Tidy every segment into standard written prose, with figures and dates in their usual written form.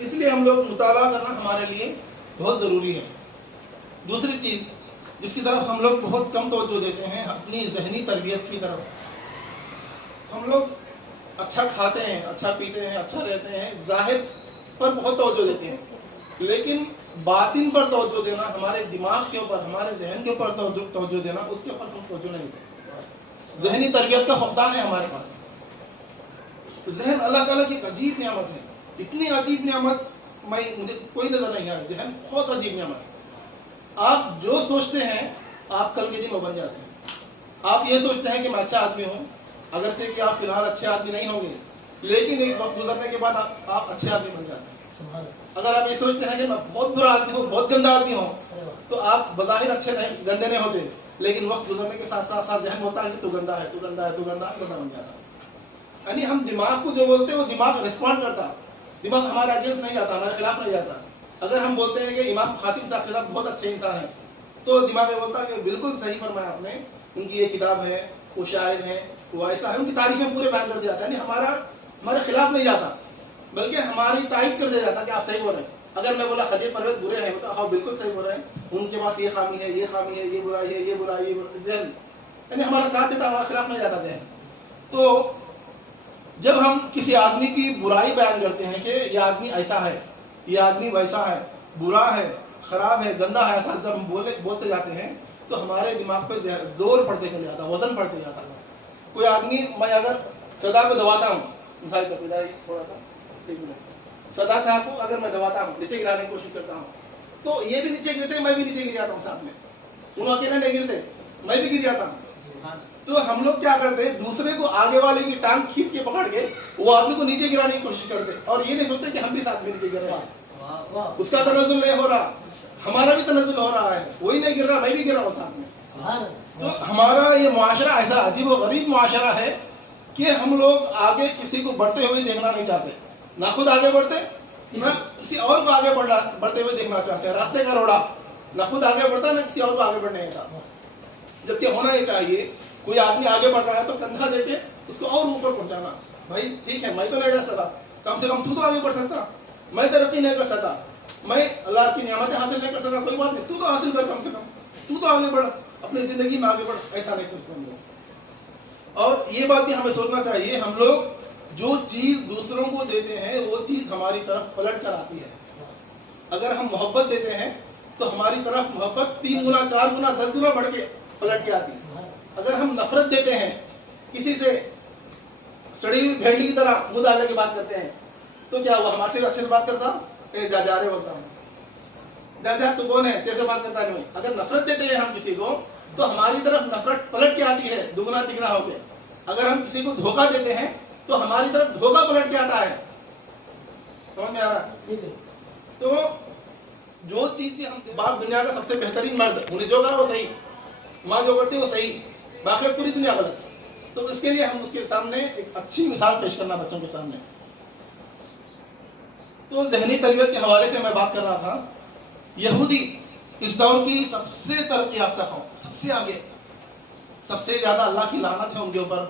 اس لیے ہم لوگ مطالعہ کرنا ہمارے لیے بہت ضروری ہے. دوسری چیز جس کی طرف ہم لوگ بہت کم توجہ دیتے ہیں اپنی ذہنی تربیت کی طرف. ہم لوگ اچھا کھاتے ہیں, اچھا پیتے ہیں, اچھا رہتے ہیں, ظاہر پر بہت توجہ دیتے ہیں, لیکن باطن پر توجہ دینا, ہمارے دماغ کے اوپر, ہمارے ذہن کے اوپر توجہ دینا, اس کے اوپر ہم توجہ نہیں دیتے. ذہنی تربیت کا فقدان ہے ہمارے پاس. ذہن اللہ تعالیٰ کی ایک عجیب نعمت ہے, اتنی عجیب نعمت مجھے کوئی نظر نہیں آیا. ذہن بہت عجیب نعمت ہے. آپ جو سوچتے ہیں آپ کل کے دن وہ بن جاتے ہیں. آپ یہ سوچتے ہیں کہ میں اچھا آدمی ہوں, اگرچہ کہ آپ فی الحال اچھے آدمی نہیں ہوں گے, لیکن ایک وقت گزرنے کے بعد آپ اچھے آدمی بن جاتے ہیں. اگر آپ یہ سوچتے ہیں کہ میں بہت برا آدمی ہوں, بہت گندا آدمی ہوں, تو آپ بظاہر اچھے نہیں, گندے نہیں ہوتے, لیکن وقت گزرنے کے ساتھ ساتھ ذہن ہوتا ہے کہ تو گندا ہے, تو گندا ہے, تو گندا بن جاتا. یعنی ہم دماغ کو جو بولتے ہیں وہ دماغ ریسپونڈ کرتا, دماغ ہمارے اگینسٹ نہیں جاتا, ہمارے خلاف نہیں جاتا. اگر ہم بولتے ہیں کہ امام قاسم صاحب بہت اچھے انسان ہیں, تو دماغ میں بولتا ہے کہ بالکل صحیح فرمایا آپ نے, ان کی یہ کتاب ہے, وہ شاعر ہیں, وہ ایسا ہے, ان کی تعریفیں پورے بیان کر دیا جاتا ہے. یعنی ہمارے خلاف نہیں جاتا, بلکہ ہماری تائید کر دیا جاتا کہ آپ صحیح بول رہے ہیں. اگر میں بولا خدیجہ پرویز برے ہیں, تو آپ بالکل صحیح بول رہے ہیں, ان کے پاس یہ خامی ہے, یہ خامی ہے, یہ برائی ہے, یہ برائی, یہ ذہن, یعنی ہمارا ساتھ دیتا, ہمارے خلاف نہیں جاتا ذہن. تو جب ہم کسی آدمی کی برائی بیان کرتے ہیں کہ یہ آدمی ایسا ہے, یہ آدمی ویسا ہے, برا ہے, خراب ہے, گندا ہے, ایسا جب ہم بولتے جاتے ہیں تو ہمارے دماغ پہ زور پڑتے چلے جاتا, وزن پڑتے جاتا. کوئی آدمی, میں اگر صدا کو دباتا ہوں, مثال کے طور تھوڑا سا صدا صاحب کو اگر میں دباتا ہوں, نیچے گرانے کی کوشش کرتا ہوں, تو یہ بھی نیچے گرتے ہیں, میں بھی نیچے گر جاتا ہوں ساتھ میں. انہوں اکیلے نہیں گرتے, میں بھی گر جاتا ہوں. تو ہم لوگ کیا کرتے ہیں, دوسرے کو آگے والے کی ٹانگ کھینچ کے پکڑ کے وہ آدمی کو نیچے گرانے کی کوشش کرتے, اور یہ نہیں سوچتے کہ ہم بھی ساتھ میں نیچے گر رہے ہیں. اس کا تنزل نہیں ہو رہا, ہمارا بھی تنزل ہو رہا ہے, وہی نہیں گر رہا, میں بھی گر رہا ہوں ساتھ میں. تو ہمارا یہ معاشرہ ایسا عجیب و غریب معاشرہ ہے کہ ہم لوگ آگے کسی کو بڑھتے ہوئے دیکھنا نہیں چاہتے, نہ خود آگے بڑھتے, نہ کسی اور کو آگے بڑھتے ہوئے دیکھنا چاہتے ہیں. راستے کا روڑا, نہ خود آگے بڑھتا, نہ کسی اور کو آگے بڑھنے دیتا. جبکہ ہونا یہ چاہیے, کوئی آدمی آگے بڑھ رہا ہے تو کندھا دے کے اس کو اور اوپر پہنچانا. بھائی ٹھیک ہے, میں تو نہیں جا سکتا, کم سے کم تو آگے بڑھ سکتا, میں ترقی نہیں کر سکتا, میں اللہ کی نعمتیں حاصل نہیں کر سکتا, کوئی بات نہیں, تو حاصل کر, کم سے کم تو آگے بڑھ, اپنی زندگی میں آگے بڑھ. ایسا نہیں سوچتے ہم لوگ. اور یہ بات بھی ہمیں سوچنا چاہیے, ہم لوگ جو چیز دوسروں کو دیتے ہیں وہ چیز ہماری طرف پلٹ کر آتی ہے. اگر ہم محبت دیتے ہیں تو ہماری طرف محبت 3 گنا 4 گنا 10 گنا بڑھ کے پلٹ کے آتی ہے. اگر ہم نفرت دیتے ہیں, کسی سے سڑی ہوئی بھیڑی کی طرح منہ ڈالنے کی بات کرتے ہیں, تو کیا وہ ہمارے سے اچھے سے بات کرتا, جا رہے بولتا ہوں, جا تو کون ہے, تیرے سے بات کرتا نہیں. اگر نفرت دیتے ہیں ہم کسی کو تو ہماری طرف نفرت پلٹ کے آتی ہے, دگنا تگنا ہو کے. اگر ہم کسی کو دھوکہ دیتے ہیں تو ہماری طرف دھوکہ پلٹ کے آتا ہے. سمجھ میں آ رہا ہے؟ تو جو چیز بھی ہم, باپ دنیا کا سب سے بہترین مرد, انہیں جو کرا وہ صحیح, ماں جو کرتی وہ صحیح, باقی پوری دنیا غلط. تو اس کے لیے ہم اس کے سامنے ایک اچھی مثال پیش کرنا بچوں کے سامنے. تو ذہنی تربیت کے حوالے سے میں بات کر رہا تھا. یہودی اس دور کی سب سے ترقی یافتہ قوم, سب سے آگے, سب سے زیادہ اللہ کی لعنت ہے ان کے اوپر.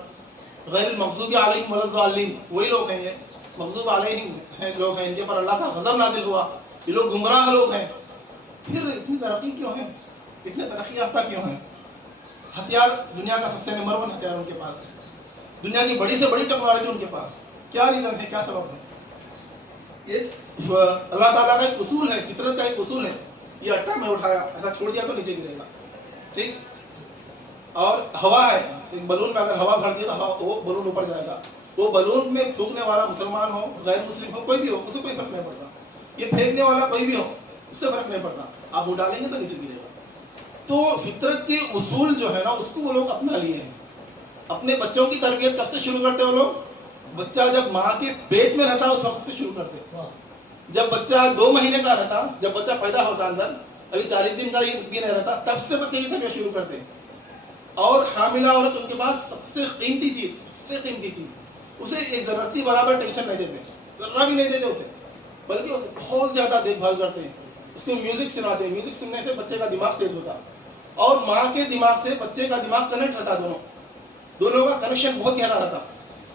غیر المغضوب علیہم ولا الضالین, وہی لوگ ہیں یہ, مغضوب علیہم ہیں لوگ ہیں, ان کے اوپر اللہ کا غضب نازل ہوا, یہ لوگ گمراہ لوگ ہیں. پھر اتنی ترقی کیوں ہے, اتنے ترقی یافتہ کیوں ہیں؟ ہتھیار, دنیا کا سب سے نمبر 1 ہتھیار ان کے پاس ہے, دنیا کی بڑی سے بڑی ٹیکنالوجی ان کے پاس. کیا ریزن ہے, کیا سبب ہے؟ یہ اللہ تعالیٰ کا ایک اصول ہے, فطرت کا ایک اصول ہے. یہ اٹا میں اٹھایا, ایسا چھوڑ دیا تو نیچے گرے گا, ٹھیک. اور ہوا ہے, ایک بلون میں اگر ہوا بھر دی تو وہ بلون اوپر جائے گا. وہ بلون میں پھونکنے والا مسلمان ہو, غیر مسلم ہو, کوئی بھی ہو, اسے کوئی فرق نہیں پڑتا. یہ پھینکنے والا کوئی بھی ہو, اس سے فرق نہیں پڑتا, آپ وہ ڈالیں گے تو نیچے گرے گا. تو فطرت کے اصول جو ہے نا, اس کو وہ لوگ اپنا لیے ہیں. اپنے بچوں کی تربیت کب سے شروع کرتے وہ لوگ؟ بچہ جب ماں کے پیٹ میں رہتا اس وقت سے شروع کرتے. جب بچہ 2 مہینے کا رہتا, جب بچہ پیدا ہوتا اندر, ابھی 40 دن کا بھی نہیں رہتا, تب سے بچے کی تربیت شروع کرتے. اور حاملہ عورت ان کے پاس سب سے قیمتی چیز, اسے ایک ضرورتی برابر ٹینشن نہیں دیتے, ذرا بھی نہیں دیتے اسے, بلکہ اسے بہت زیادہ دیکھ بھال کرتے ہیں. اس کو میوزک سناتے ہیں, میوزک سننے سے بچے کا دماغ تیز ہوتا, اور ماں کے دماغ سے بچے کا دماغ کنیکٹ رہتا, دونوں کا کنیکشن بہت گہرا رہتا.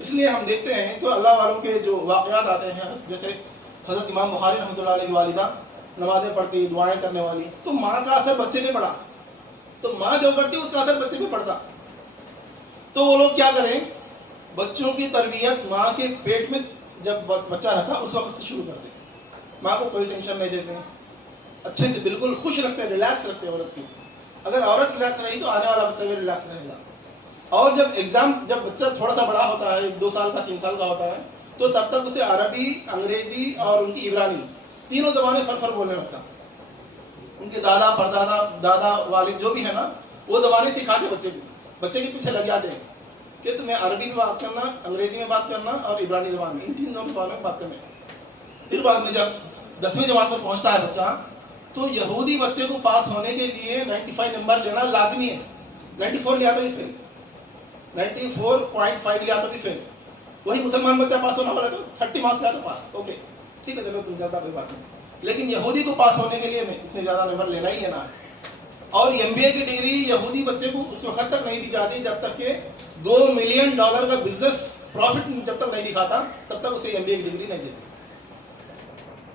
اس لیے ہم دیکھتے ہیں کہ اللہ والوں کے جو واقعات آتے ہیں, جیسے حضرت امام بخاری رحمۃ اللہ علیہ کی والدہ نمازیں پڑھتی, دعائیں کرنے والی, تو ماں کا اثر بچے پہ پڑا, تو ماں جو کرتی اس کا اثر بچے پہ پڑتا. تو وہ لوگ کیا کریں, بچوں کی تربیت ماں کے پیٹ میں جب بچہ رہتا اس وقت سے شروع کر دیں. ماں کو کوئی ٹینشن نہیں دیتے ہیں, اچھے سے بالکل خوش رکھتے ہیں, ریلیکس رکھتے ہیں عورت کی. اگر عورت ریلیکس رہی تو آنے والا بچہ بھی ریلیکس رہے گا. اور جب بچہ تھوڑا سا بڑا ہوتا ہے, 2 سال کا 3 سال کا ہوتا ہے, تو تب تک اسے عربی, انگریزی اور ان کی عبرانی تینوں زبانیں فر بولنے لگتا. ان کے دادا پردادا دادا والد جو بھی ہے نا, وہ زبانیں سکھاتے بچے کے پیچھے لگ جاتے ہیں کہ تمہیں عربی میں بات کرنا, انگریزی میں بات کرنا اور عبرانی زبان میں, ان 3 زبانوں میں بات کرنا. پھر بعد میں جب 10ویں جماعت میں پہنچتا ہے بچہ, تو یہودی بچے کو پاس ہونے کے لیے 95 نمبر لینا لازمی ہے. 94 لیا تو بھی فیل, 94.5 لیا تو بھی فیل. وہی مسلمان بچہ پاس ہونا والا تو 30 مارکس لیا تو پاس. اوکے ٹھیک ہے, چلو تم زیادہ کوئی بات نہیں. لیکن یہودی کو پاس ہونے کے لیے اتنے زیادہ نمبر لینا ہی لینا ہے. اور MBA کی ڈگری یہودی بچے کو اس وقت تک نہیں دی جاتی جب تک کہ $2 ملین کا بزنس پروفٹ جب تک نہیں دکھاتا, تب تک اسے MBA کی ڈگری نہیں دیتی.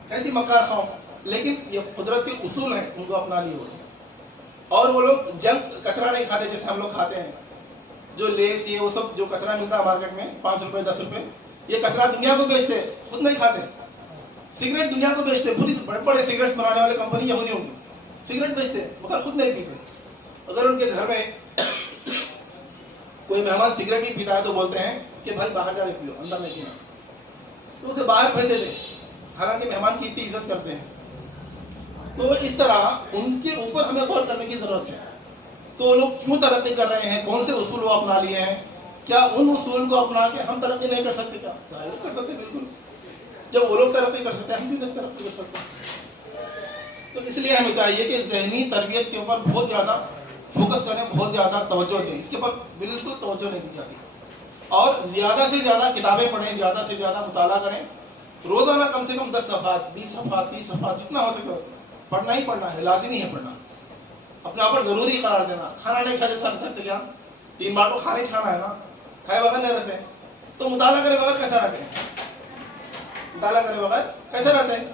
کیسی مکار قوم. لیکن یہ قدرت کے اصول ہیں, ان کو اپنا لیے ہوتے ہیں. اور وہ لوگ جنک کچرا نہیں کھاتے جیسے ہم لوگ کھاتے ہیں, جو لیس یہ وہ سب جو کچرا ملتا ہے مارکیٹ میں 5 روپے 10 روپے, یہ کچرا دنیا کو بیچتے, خود نہیں کھاتے. سگریٹ دنیا کو بیچتے, پوری بڑے بڑے سگریٹ بنانے والے کمپنی یہودی ہوں گی, سگریٹ بیچتے مگر خود نہیں پیتے. اگر ان کے گھر میں کوئی مہمان سگریٹ ہی پیتا ہے تو بولتے ہیں کہ بھائی باہر جا کے پیو, اندر نہیں پینا, تو اسے باہر بھیج دیتے, حالانکہ مہمان کی اتنی عزت کرتے ہیں. تو اس طرح ان کے اوپر ہمیں غور کرنے کی ضرورت ہے. تو وہ لوگ کیوں ترقی کر رہے ہیں, کون سے اصول وہ اپنا لیے ہیں, کیا ان اصول کو اپنا کے ہم ترقی نہیں کر سکتے؟ کیا ظاہر کر سکتے, بالکل. جب وہ لوگ ترقی کر سکتے ہیں, ہم بھی نہیں ترقی کر سکتے. تو اس لیے ہمیں چاہیے کہ ذہنی تربیت کے اوپر بہت زیادہ فوکس کریں, بہت زیادہ توجہ دیں. اس کے اوپر بالکل توجہ نہیں دی جاتی. اور زیادہ سے زیادہ کتابیں پڑھیں, زیادہ سے زیادہ مطالعہ کریں. روزانہ کم سے کم 10 صفحات 20 صفحات 30 صفحات جتنا ہو سکے پڑھنا ہی پڑھنا ہے, لازمی ہے پڑھنا. اپنے آپ پر ضروری قرار دینا. کھانا نہیں کھاتے سر سکتے کیا, 3 بار تو کھانا ہی کھانا ہے نا, کھائے بغیر نہیں رہتے. تو مطالعہ کرے بغیر کیسا رہتے ہیں, مطالعہ کرے بغیر کیسے رہتے ہیں.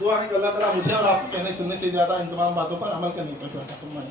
دعا ہے کہ اللہ تعالیٰ مجھے اور آپ کو کہنے سننے سے زیادہ ان تمام باتوں پر عمل کرنے کی توفیق عطا فرمائے.